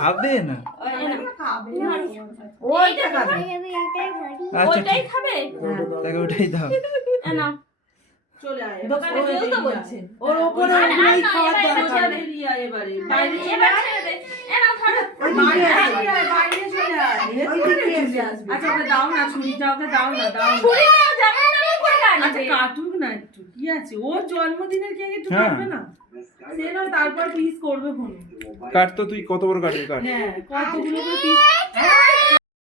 খাবে না ওইটাই খাবে তাকে ওটাই দাও চলে আয় দোকানে ফেলতে বলছে ওর উপরে ওই খাওয়ার দরকার বেরিয়ে আয় এবারে বাইরে এবার ছেড়ে দে বাইরে চলে আয় আচ্ছা ওকে দাও না ছুরিটা ওকে দাও না ছুরি দাও যাবে না করে কাটবে আচ্ছা কাটুক না একটু কি আছে ওর জন্মদিনের কেক একটু কাটবে না সে না তারপর পিস করবে ফোনে কাট তো তুই কত বড় কাটবি কাট হ্যাঁ কতগুলো করে পিস